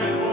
Emmanuel.